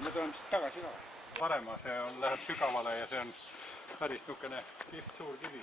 Me tuleme siit tagasi ka. Parema, see läheb sügavale ja see on päris niisugune suur kivi.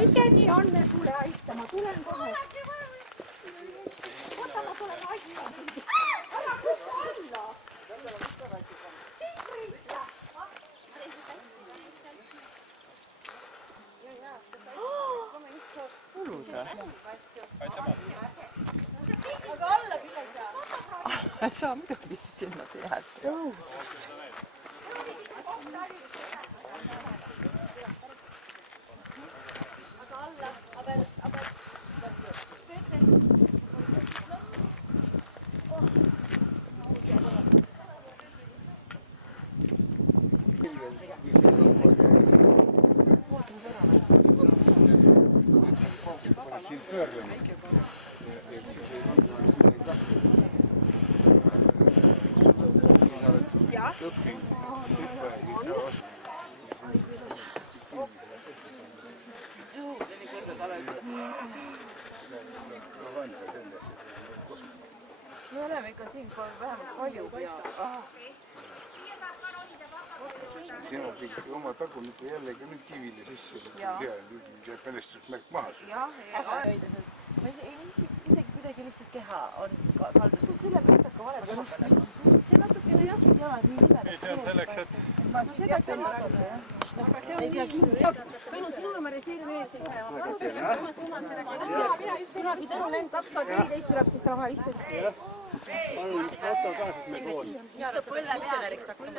Mikäni on, me tule aittama. Tulen kohe. Ota, ma tulen aittama. Ära kukku alla. Aga alla küll ei saa. Ei saa midagi sinna teha. Me oleme ikka siinkohal vähemalt palju ja... Sina tegid oma tagumiku jällegi nüüd kivile sisse, see pälestust läks maha. Ma isegi kuidagi lihtsalt keha on kaldus. Selle võtaka vale koha peale. See natukene jassid jalad nii liberad. See on selleks, et... Ma seda küll vaatame, jah. Aga see on nii kinni. Võin sinule ma reseerin ees. Kunagi tänu lend 2014 tuleb siis ta maha istud. Istub põlvemissionäriks hakkama.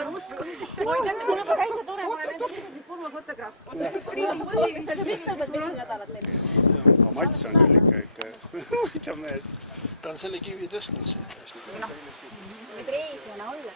On usku siis. Oi, teate, mul on täitsa tore, ma olen enda pulmafotograaf. Mats on küll ikka huvitav mees. Ta on selle kivi tõstnud siin. Nüüd reeglina olla.